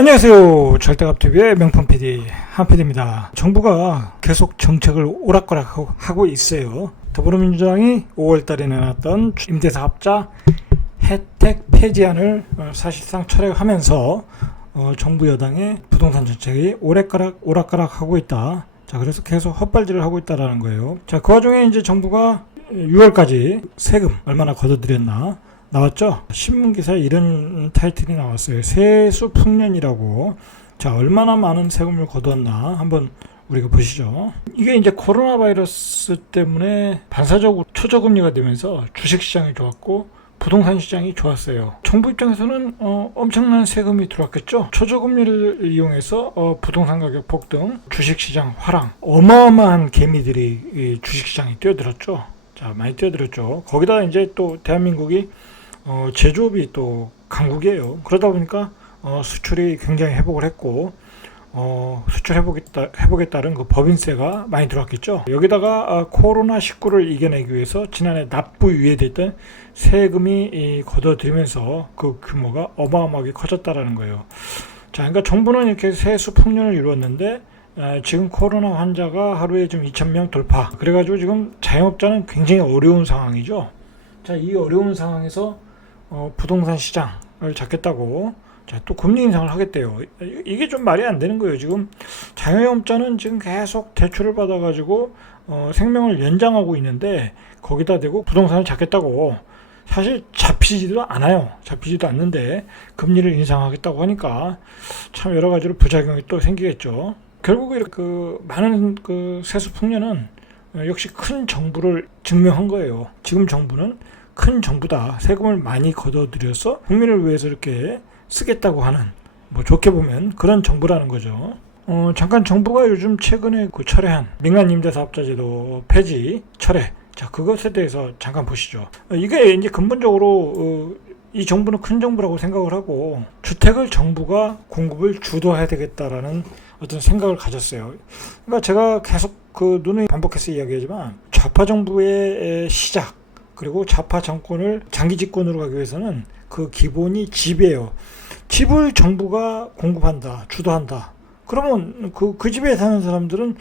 안녕하세요. 절대값TV의 명품 PD 한PD입니다. 정부가 계속 정책을 오락가락하고 있어요. 더불어민주당이 5월달에 내놨던 임대사업자 혜택 폐지안을 사실상 철회하면서 정부 여당의 부동산 정책이 오락가락하고 있다. 자, 그래서 계속 헛발질을 하고 있다라는 거예요. 자, 그 와중에 이제 정부가 6월까지 세금 얼마나 걷어들였나 나왔죠. 신문기사에 이런 타이틀이 나왔어요. 세수풍년이라고. 자, 얼마나 많은 세금을 거두었나 한번 우리가 보시죠. 이게 이제 코로나 바이러스 때문에 반사적으로 초저금리가 되면서 주식시장이 좋았고 부동산 시장이 좋았어요. 정부 입장에서는 엄청난 세금이 들어왔겠죠. 초저금리를 이용해서 부동산 가격 폭등, 주식시장 화랑, 어마어마한 개미들이 주식시장에 뛰어들었죠. 자, 많이 뛰어들었죠. 거기다 이제 또 대한민국이 제조업이 또 강국이에요. 그러다 보니까 수출이 굉장히 회복을 했고 수출 회복에 따른 그 법인세가 많이 들어왔겠죠. 여기다가 코로나19를 이겨내기 위해서 지난해 납부 유예됐던 세금이 걷어들이면서 그 규모가 어마어마하게 커졌다라는 거예요. 자, 그러니까 정부는 이렇게 세수 풍년을 이루었는데 지금 코로나 환자가 하루에 좀 2,000명 돌파. 그래가지고 지금 자영업자는 굉장히 어려운 상황이죠. 자, 이 어려운 상황에서 부동산 시장을 잡겠다고 자, 또 금리 인상을 하겠대요. 이게 좀 말이 안 되는 거예요. 지금 자영업자는 지금 계속 대출을 받아가지고 생명을 연장하고 있는데 거기다 대고 부동산을 잡겠다고 사실 잡히지도 않아요. 잡히지도 않는데 금리를 인상하겠다고 하니까 참 여러 가지로 부작용이 또 생기겠죠. 결국에 그 많은 그 세수 풍년은 역시 큰 정부를 증명한 거예요. 지금 정부는 큰 정부다. 세금을 많이 걷어들여서 국민을 위해서 이렇게 쓰겠다고 하는, 뭐 좋게 보면 그런 정부라는 거죠. 잠깐 정부가 요즘 최근에 그 철회한 민간임대사업자제도 폐지 철회. 자, 그것에 대해서 잠깐 보시죠. 이게 이제 근본적으로 이 정부는 큰 정부라고 생각을 하고 주택을 정부가 공급을 주도해야 되겠다라는 어떤 생각을 가졌어요. 그러니까 제가 계속 그 누누이 반복해서 이야기하지만 좌파 정부의 시작 그리고 좌파 정권을 장기 집권으로 가기 위해서는 그 기본이 집이에요. 집을 정부가 공급한다, 주도한다. 그러면 그 집에 사는 사람들은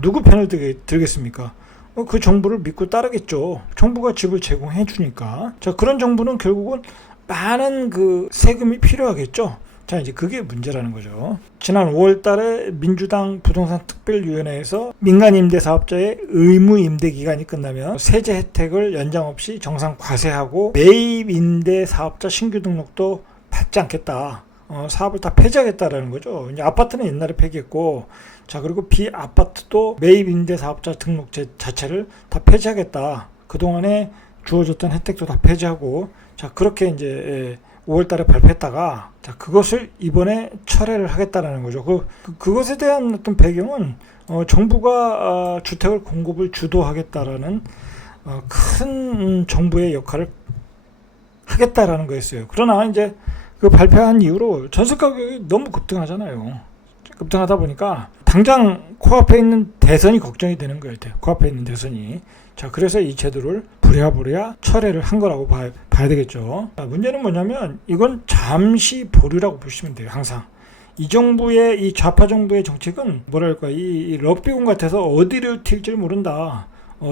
누구 편을 들겠습니까? 그 정부를 믿고 따르겠죠. 정부가 집을 제공해 주니까. 자, 그런 정부는 결국은 많은 그 세금이 필요하겠죠. 자, 이제 그게 문제라는 거죠. 지난 5월 달에 민주당 부동산 특별위원회에서 민간임대사업자의 의무 임대 기간이 끝나면 세제 혜택을 연장 없이 정상 과세하고 매입 임대사업자 신규 등록도 받지 않겠다. 사업을 다 폐지하겠다라는 거죠. 이제 아파트는 옛날에 폐기했고, 자, 그리고 비아파트도 매입 임대사업자 등록 자체를 다 폐지하겠다. 그동안에 주어졌던 혜택도 다 폐지하고, 자, 그렇게 이제 5월 달에 발표했다가, 자, 그것을 이번에 철회를 하겠다라는 거죠. 그것에 대한 어떤 배경은, 정부가 주택을 공급을 주도하겠다라는, 큰 정부의 역할을 하겠다라는 거였어요. 그러나 이제 그 발표한 이후로 전세 가격이 너무 급등하잖아요. 급등하다 보니까 당장 코앞에 있는 대선이 걱정이 되는 거예요. 코앞에 있는 대선이. 자, 그래서 이 제도를 부랴부랴 철회를 한 거라고 봐야 되겠죠. 자, 문제는 뭐냐면 이건 잠시 보류라고 보시면 돼요. 항상. 이 정부의 이 좌파 정부의 정책은 뭐랄까 이 럭비공 같아서 어디를 튈지 모른다.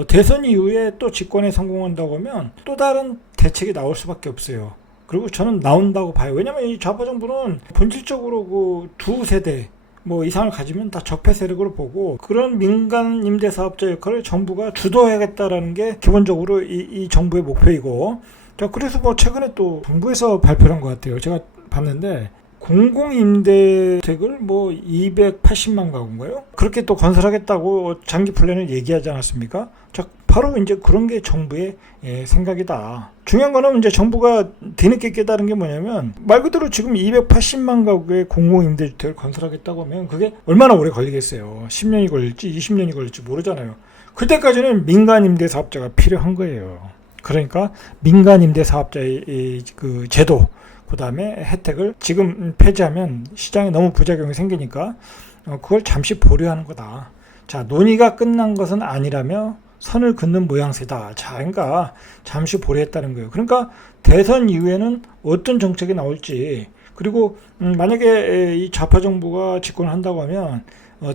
대선 이후에 또 집권에 성공한다고 하면 또 다른 대책이 나올 수밖에 없어요. 그리고 저는 나온다고 봐요. 왜냐면 이 좌파 정부는 본질적으로 그 두 세대 뭐 이상을 가지면 다 적폐 세력으로 보고 그런 민간 임대사업자 역할을 정부가 주도해야겠다라는 게 기본적으로 이 정부의 목표이고, 자, 그래서 뭐 최근에 또 정부에서 발표를 한 것 같아요. 제가 봤는데 공공임대택을 뭐 280만 가구인가요? 그렇게 또 건설하겠다고 장기 플랜을 얘기하지 않았습니까? 자, 바로 이제 그런 게 정부의 생각이다. 중요한 거는 이제 정부가 뒤늦게 깨달은 게 뭐냐면 말 그대로 지금 280만 가구의 공공임대주택을 건설하겠다고 하면 그게 얼마나 오래 걸리겠어요. 10년이 걸릴지 20년이 걸릴지 모르잖아요. 그때까지는 민간임대사업자가 필요한 거예요. 그러니까 민간임대사업자의 그 제도 그 다음에 혜택을 지금 폐지하면 시장에 너무 부작용이 생기니까 그걸 잠시 보류하는 거다. 자, 논의가 끝난 것은 아니라며 선을 긋는 모양새다. 자, 그러니까 잠시 보류했다는 거예요. 그러니까 대선 이후에는 어떤 정책이 나올지 그리고 만약에 이 좌파 정부가 집권을 한다고 하면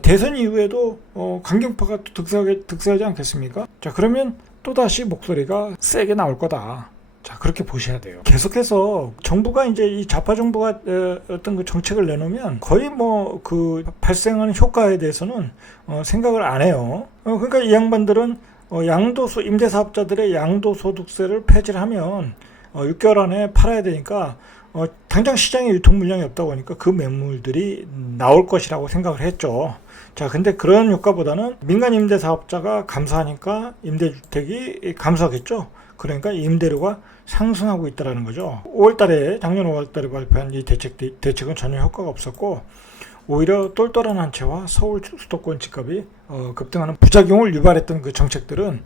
대선 이후에도 강경파가 또 득세하지 않겠습니까? 자, 그러면 또다시 목소리가 세게 나올 거다. 자, 그렇게 보셔야 돼요. 계속해서 정부가 이제 이 좌파 정부가 어떤 그 정책을 내놓으면 거의 뭐 그 발생하는 효과에 대해서는 생각을 안 해요. 그러니까 이 양반들은 임대사업자들의 양도소득세를 폐지를 하면 6개월 안에 팔아야 되니까 당장 시장에 유통 물량이 없다고 하니까 그 매물들이 나올 것이라고 생각을 했죠. 자, 근데 그런 효과보다는 민간 임대사업자가 감소하니까 임대주택이 감소하겠죠. 그러니까 임대료가 상승하고 있다는 거죠. 작년 5월달에 발표한 이 대책은 전혀 효과가 없었고, 오히려 똘똘한 한 채와 서울 수도권 집값이 급등하는 부작용을 유발했던 그 정책들은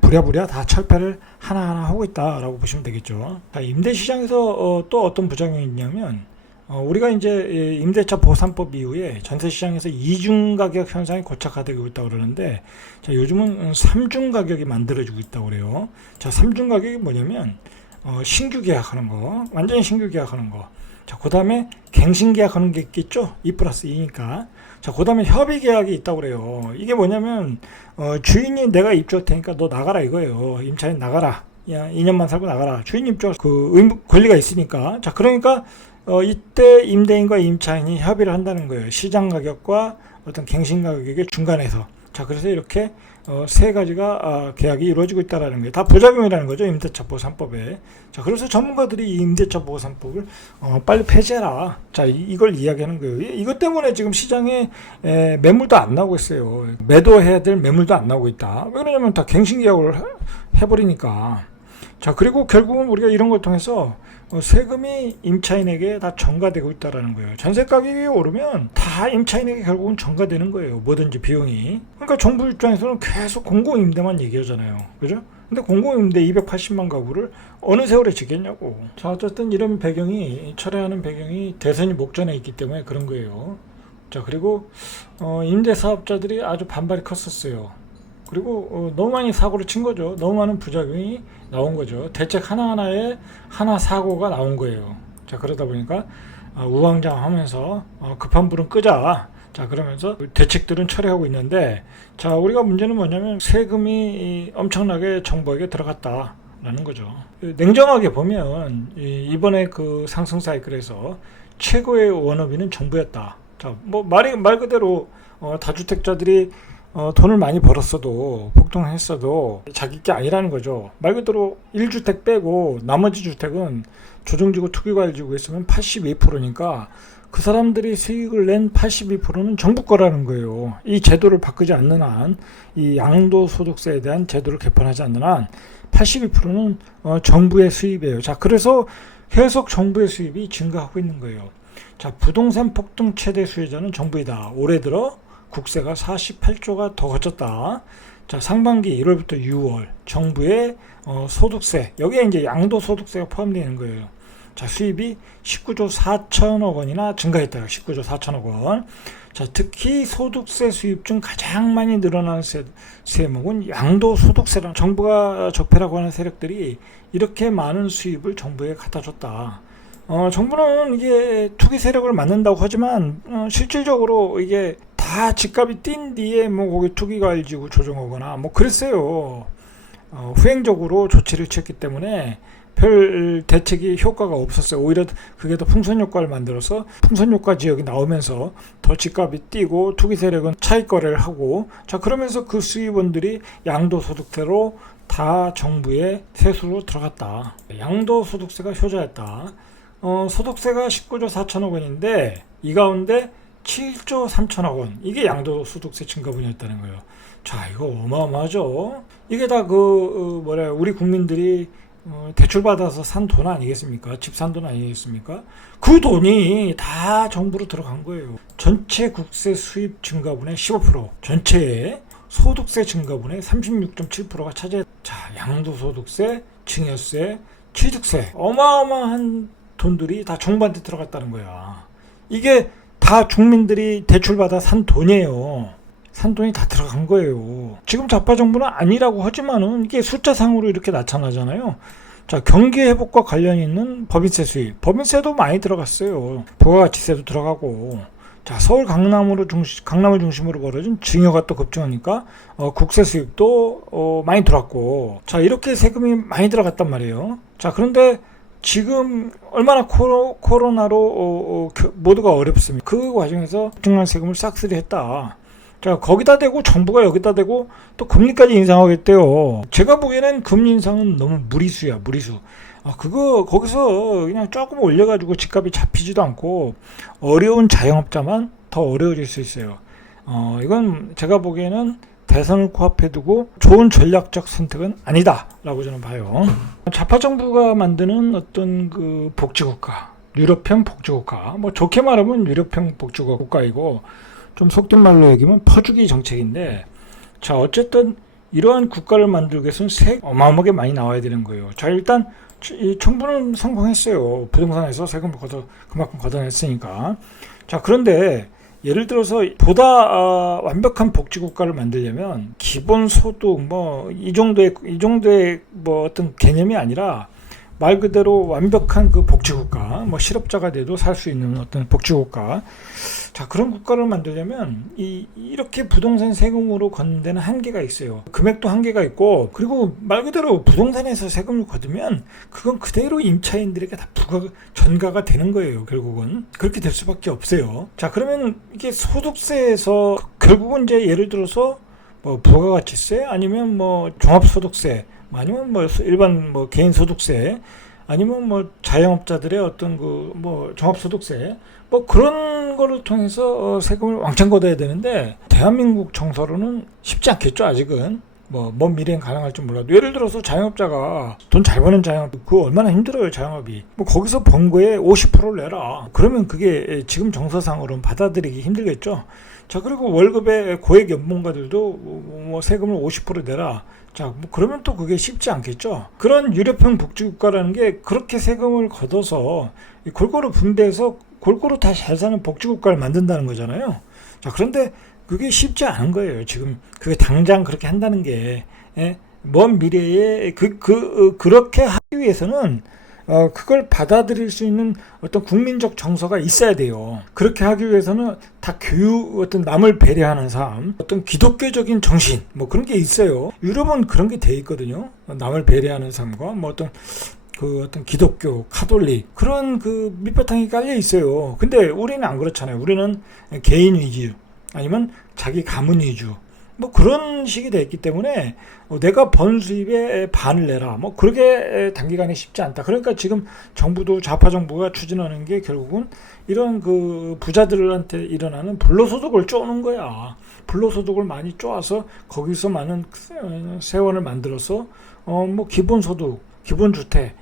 부랴부랴 다 철폐를 하나하나 하고 있다라고 보시면 되겠죠. 자, 임대 시장에서 또 어떤 부작용이 있냐면, 우리가 이제 임대차 보상법 이후에 전세 시장에서 이중 가격 현상이 고착화되고 있다고 그러는데, 자, 요즘은 삼중 가격이 만들어지고 있다고 그래요. 자, 삼중 가격이 뭐냐면 신규 계약하는 거, 완전히 신규 계약하는 거. 자, 그 다음에 갱신 계약하는 게 있겠죠. 2+2니까. 자, 그 다음에 협의 계약이 있다고 그래요. 이게 뭐냐면 주인이 내가 입주할 테니까 너 나가라 이거예요. 임차인 나가라. 야, 2년만 살고 나가라. 주인 입주 권리가 있으니까. 자, 그러니까 이때 임대인과 임차인이 협의를 한다는 거예요. 시장 가격과 어떤 갱신 가격의 중간에서. 자, 그래서 이렇게 세 가지가 계약이 이루어지고 있다는 게 다 부작용이라는 거죠. 임대차 보호삼법에. 자, 그래서 전문가들이 이 임대차 보호삼법을 빨리 폐지해라. 자, 이걸 이야기하는 거예요. 이것 때문에 지금 시장에 매물도 안 나오고 있어요. 매도해야 될 매물도 안 나오고 있다. 왜 그러냐면 다 갱신 계약을 해버리니까. 자, 그리고 결국은 우리가 이런 걸 통해서 세금이 임차인에게 다 전가되고 있다는 거예요. 전세 가격이 오르면 다 임차인에게 결국은 전가되는 거예요. 뭐든지 비용이. 그러니까 정부 입장에서는 계속 공공임대만 얘기하잖아요. 그죠? 근데 공공임대 280만 가구를 어느 세월에 지겠냐고. 자, 어쨌든 이런 철회하는 배경이 대선이 목전에 있기 때문에 그런 거예요. 자, 그리고 임대사업자들이 아주 반발이 컸었어요. 그리고 너무 많이 사고를 친 거죠. 너무 많은 부작용이 나온 거죠. 대책 하나하나에 사고가 나온 거예요. 자, 그러다 보니까 우왕좌왕하면서 급한 불은 끄자. 자, 그러면서 대책들은 철회하고 있는데, 자, 우리가 문제는 뭐냐면 세금이 엄청나게 정부에게 들어갔다라는 거죠. 냉정하게 보면 이번에 그 상승 사이클에서 최고의 원업인은 정부였다. 자, 뭐 말 그대로 다주택자들이 돈을 많이 벌었어도 폭등했어도 자기 게 아니라는 거죠. 말 그대로 1주택 빼고 나머지 주택은 조정지구 투기과열지구 했으면 82%니까 그 사람들이 수익을 낸 82%는 정부 거라는 거예요. 이 제도를 바꾸지 않는 한, 이 양도소득세에 대한 제도를 개편하지 않는 한 82%는 정부의 수입이에요. 자, 그래서 계속 정부의 수입이 증가하고 있는 거예요. 자, 부동산 폭등 최대 수혜자는 정부이다. 올해 들어 국세가 48조가 더 거쳤다. 자, 상반기 1월부터 6월 정부의 소득세, 여기에 이제 양도소득세가 포함되는 거예요. 자, 수입이 19조 4천억 원이나 증가했다. 19조 4천억 원. 자, 특히 소득세 수입 중 가장 많이 늘어나는 세목은 양도소득세라. 정부가 적폐라고 하는 세력들이 이렇게 많은 수입을 정부에 갖다 줬다. 정부는 이게 투기 세력을 막는다고 하지만 실질적으로 이게 다 집값이 뛴 뒤에 뭐 거기 투기과열지구 조정하거나 뭐 그랬어요. 후행적으로 조치를 취했기 때문에 별 대책이 효과가 없었어요. 오히려 그게 더 풍선 효과를 만들어서 풍선 효과 지역이 나오면서 더 집값이 뛰고 투기 세력은 차익 거래를 하고, 자, 그러면서 그 수입원들이 양도소득세로 다 정부의 세수로 들어갔다. 양도소득세가 효자였다. 소득세가 19조 4천억 원인데 이 가운데 7조 3천억 원, 이게 양도소득세 증가분이었다는 거예요. 자, 이거 어마어마하죠. 이게 다 우리 국민들이 대출받아서 산 돈 아니겠습니까? 집 산 돈 아니겠습니까? 그 돈이 다 정부로 들어간 거예요. 전체 국세 수입 증가분의 15%, 전체의 소득세 증가분의 36.7%가 차지했다. 자, 양도소득세, 증여세, 취득세, 어마어마한 돈들이 다 정부한테 들어갔다는 거야. 이게 다 국민들이 대출받아 산 돈이에요. 산 돈이 다 들어간 거예요. 지금 좌파 정부는 아니라고 하지만은 이게 숫자상으로 이렇게 나타나잖아요. 자, 경기 회복과 관련 있는 법인세 수입, 법인세도 많이 들어갔어요. 부가가치세도 들어가고, 자, 서울 강남을 중심으로 벌어진 증여가 또 급증하니까 국세 수입도 많이 들어갔고, 자, 이렇게 세금이 많이 들어갔단 말이에요. 자, 그런데 지금 얼마나 코로나로 모두가 어렵습니까? 그 과정에서 엄청난 세금을 싹쓸이 했다. 자, 거기다 대고 정부가 여기다 대고 또 금리까지 인상하겠대요. 제가 보기에는 금리 인상은 너무 무리수야, 무리수. 거기서 그냥 조금 올려가지고 집값이 잡히지도 않고 어려운 자영업자만 더 어려워질 수 있어요. 이건 제가 보기에는 대선을 코앞에 두고 좋은 전략적 선택은 아니다라고 저는 봐요. 좌파 정부가 만드는 어떤 그 복지국가, 유럽형 복지국가, 뭐 좋게 말하면 유럽형 복지국가이고 좀 속된 말로 얘기하면 퍼주기 정책인데, 자, 어쨌든 이러한 국가를 만들기 위해서는 세금 어마어마하게 많이 나와야 되는 거예요. 자, 일단 이 정부는 성공했어요. 부동산에서 세금을 그만큼 걷어냈으니까. 자, 그런데 예를 들어서 보다 완벽한 복지국가를 만들려면 기본소득 이 정도의 뭐 어떤 개념이 아니라 말 그대로 완벽한 그 복지국가, 실업자가 돼도 살 수 있는 어떤 복지국가. 자, 그런 국가를 만들려면 이렇게 부동산 세금으로 걷는 데는 한계가 있어요. 금액도 한계가 있고, 그리고 말 그대로 부동산에서 세금을 거두면 그건 그대로 임차인들에게 다 전가가 되는 거예요. 결국은 그렇게 될 수밖에 없어요. 자, 그러면 이게 소득세에서 결국은 이제 예를 들어서 뭐 부가가치세 아니면 뭐 종합소득세 아니면 뭐 일반 뭐 개인소득세 아니면 뭐 자영업자들의 어떤 그 뭐 종합소득세 뭐 그런 거를 통해서 세금을 왕창 걷어야 되는데 대한민국 정서로는 쉽지 않겠죠. 아직은 뭐 먼 미래엔 가능할지 몰라도 예를 들어서 자영업자가 돈 잘 버는 자영업 그거 얼마나 힘들어요. 자영업이 뭐 거기서 번 거에 50%를 내라 그러면 그게 지금 정서상으로는 받아들이기 힘들겠죠. 자, 그리고 월급의 고액 연봉가들도 뭐 세금을 50% 내라. 자, 뭐 그러면 또 그게 쉽지 않겠죠. 그런 유럽형 복지국가라는 게 그렇게 세금을 걷어서 골고루 분배해서 골고루 다 잘 사는 복지국가를 만든다는 거잖아요. 자, 그런데 그게 쉽지 않은 거예요. 지금 그게 당장 그렇게 한다는 게 먼 미래에 그렇게 하기 위해서는 그걸 받아들일 수 있는 어떤 국민적 정서가 있어야 돼요. 그렇게 하기 위해서는 다 어떤 남을 배려하는 삶, 어떤 기독교적인 정신, 뭐 그런 게 있어요. 유럽은 그런 게 돼 있거든요. 남을 배려하는 삶과 뭐 어떤 기독교, 카톨릭, 그런 그 밑바탕이 깔려 있어요. 근데 우리는 안 그렇잖아요. 우리는 개인 위주, 아니면 자기 가문 위주, 뭐 그런 식이 돼 있기 때문에 내가 번 수입의 반을 내라 뭐 그렇게 단기간에 쉽지 않다. 그러니까 지금 정부도 좌파 정부가 추진하는 게 결국은 이런 그 부자들한테 일어나는 불로소득을 쪼는 거야. 불로소득을 많이 쪼아서 거기서 많은 세원을 만들어서 뭐 기본소득, 기본주택,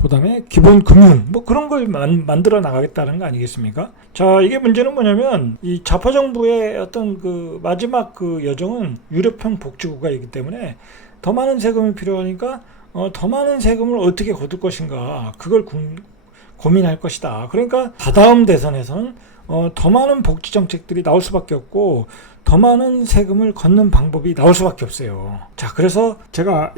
그다음에 기본금융 뭐 그런 걸 만들어 나가겠다는 거 아니겠습니까? 자, 이게 문제는 뭐냐면 이 좌파 정부의 어떤 그 마지막 그 여정은 유럽형 복지국가이기 때문에 더 많은 세금이 필요하니까 더 많은 세금을 어떻게 거둘 것인가 그걸 고민할 것이다. 그러니까 다다음 대선에서는 더 많은 복지 정책들이 나올 수밖에 없고 더 많은 세금을 걷는 방법이 나올 수밖에 없어요. 자, 그래서 제가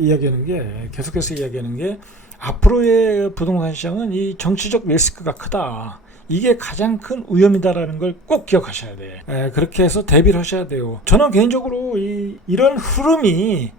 계속해서 이야기하는 게 앞으로의 부동산 시장은 이 정치적 리스크가 크다. 이게 가장 큰 위험이다라는 걸 꼭 기억하셔야 돼. 그렇게 해서 대비를 하셔야 돼요. 저는 개인적으로 이런 흐름이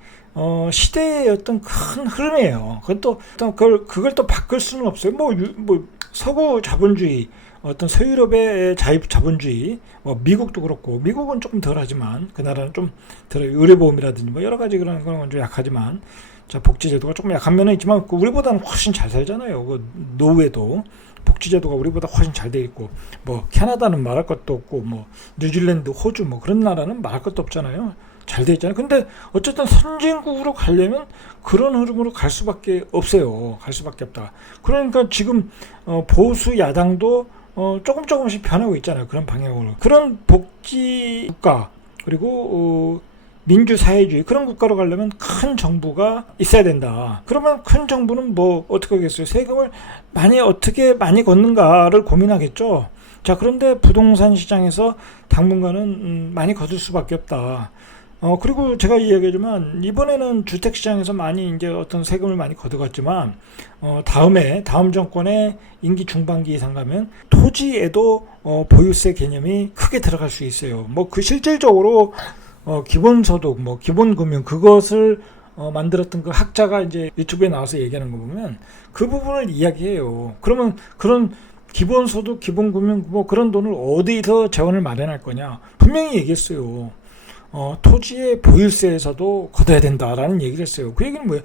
시대의 어떤 큰 흐름이에요. 그걸 또 바꿀 수는 없어요. 뭐 서구 자본주의, 어떤 서유럽의 자본주의, 뭐 미국도 그렇고 미국은 조금 덜하지만 그 나라는 좀 덜 의료보험이라든지 뭐 여러 가지 그런 건 좀 약하지만. 자, 복지제도가 조금 약한 면은 있지만 우리보다는 훨씬 잘 살잖아요. 그 노후에도 복지제도가 우리보다 훨씬 잘 돼 있고 뭐 캐나다는 말할 것도 없고 뭐 뉴질랜드, 호주 뭐 그런 나라는 말할 것도 없잖아요. 잘 돼 있잖아요. 근데 어쨌든 선진국으로 가려면 그런 흐름으로 갈 수밖에 없어요. 갈 수밖에 없다. 그러니까 지금 보수 야당도 조금씩 변하고 있잖아요. 그런 방향으로. 그런 복지 국가 그리고 민주사회주의 그런 국가로 가려면 큰 정부가 있어야 된다. 그러면 큰 정부는 뭐 어떻게 하겠어요? 세금을 어떻게 많이 걷는가를 고민하겠죠. 자, 그런데 부동산 시장에서 당분간은 많이 거둘 수밖에 없다. 그리고 제가 이야기하지만 이번에는 주택시장에서 많이 이제 어떤 세금을 많이 걷어갔지만 다음 정권의 임기 중반기 이상 가면 토지에도 보유세 개념이 크게 들어갈 수 있어요. 뭐 그 실질적으로 기본소득, 뭐 기본금융 그것을 만들었던 그 학자가 이제 유튜브에 나와서 얘기하는 거 보면 그 부분을 이야기해요. 그러면 그런 기본소득, 기본금융 뭐 그런 돈을 어디서 재원을 마련할 거냐 분명히 얘기했어요. 토지의 보유세에서도 걷어야 된다라는 얘기를 했어요. 그 얘기는 뭐예요?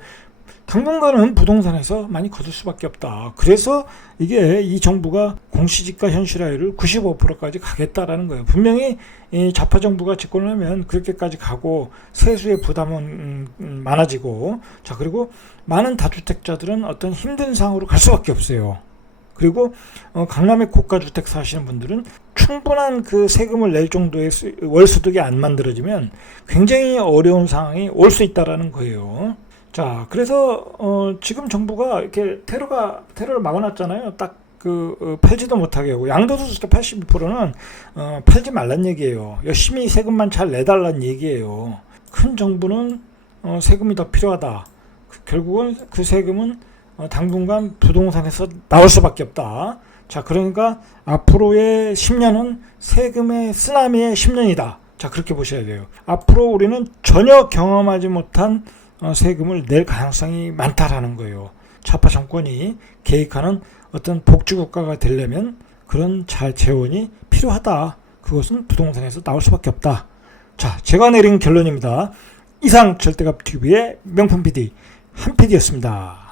당분간은 부동산에서 많이 걷을 수밖에 없다. 그래서 이게 이 정부가 공시지가 현실화율을 95%까지 가겠다라는 거예요. 분명히 이 좌파 정부가 집권을 하면 그렇게까지 가고 세수의 부담은 많아지고, 자 그리고 많은 다주택자들은 어떤 힘든 상황으로 갈 수밖에 없어요. 그리고 강남의 고가주택 사시는 분들은 충분한 그 세금을 낼 정도의 월소득이 안 만들어지면 굉장히 어려운 상황이 올 수 있다라는 거예요. 자, 그래서 지금 정부가 이렇게 테러를 막아놨잖아요. 딱 팔지도 못하게 하고, 양도소득세 82%는 팔지 말란 얘기예요. 열심히 세금만 잘 내달란 얘기예요. 큰 정부는 세금이 더 필요하다. 결국은 그 세금은 당분간 부동산에서 나올 수밖에 없다. 자, 그러니까 앞으로의 10년은 세금의 쓰나미의 10년이다. 자, 그렇게 보셔야 돼요. 앞으로 우리는 전혀 경험하지 못한 세금을 낼 가능성이 많다라는 거예요. 좌파 정권이 계획하는 어떤 복지국가가 되려면 그런 재원이 필요하다. 그것은 부동산에서 나올 수밖에 없다. 자, 제가 내린 결론입니다. 이상 절대값TV의 명품 PD 한 PD였습니다.